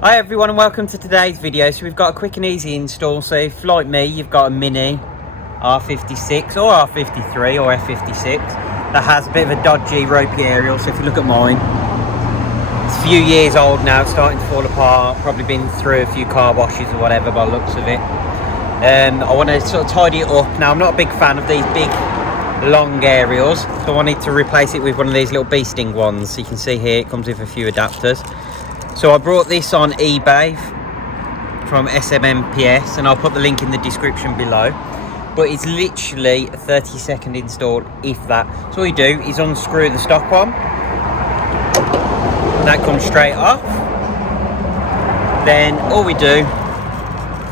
Hi everyone and welcome to today's video. So we've got a quick and easy install. So if like me you've got a mini R56 or R53 or F56 that has a bit of a dodgy ropey aerial. So if you look at mine, it's a few years old now, it's starting to fall apart, probably been through a few car washes or whatever by the looks of it. I want to sort of tidy it up. Now I'm not a big fan of these big long aerials, so I wanted to replace it with one of these little bee sting ones. So you can see here it comes with a few adapters. So I brought this on eBay from SMMPS and I'll put the link in the description below. But it's literally a 30-second install, if that. So all you do is unscrew the stock one. That comes straight off. Then all we do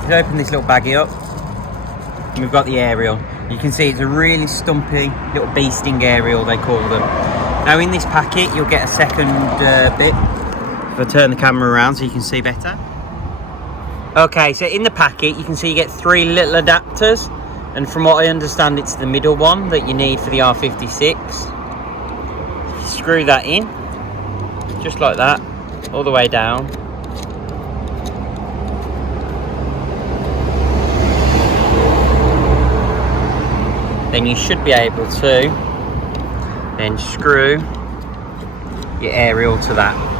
is open this little baggie up. And we've got the aerial. You can see it's a really stumpy little bee sting aerial, they call them. Now in this packet you'll get a second bit. If I turn the camera around so you can see better. Okay, so in the packet you can see you get 3 little adapters, and from what I understand it's the middle one that you need for the R56. Screw that in, just like that, all the way down. Then you should be able to then screw your aerial to that.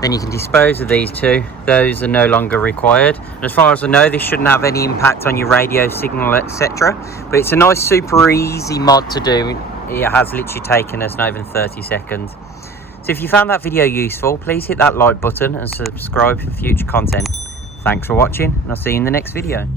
Then you can dispose of these two. Those are no longer required. And as far as I know, this shouldn't have any impact on your radio signal, etc. But it's a nice, super easy mod to do. It has literally taken us not even 30 seconds. So if you found that video useful, please hit that like button and subscribe for future content. Thanks for watching, and I'll see you in the next video.